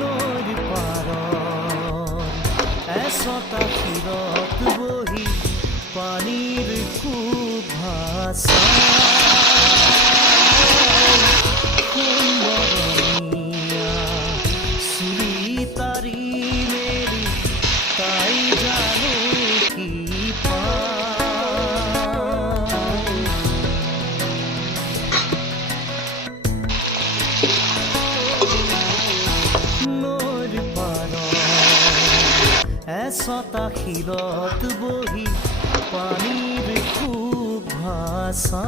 নৈৰ পাৰত এচটা শিৰত বহি পানীৰ কুভাষা সুন্দৰীয়া চুলি তাৰি মেলি তাই জানো কি পায়। নৈৰ পাৰত এচটা শিলত বহি পানীৰ কুভাষা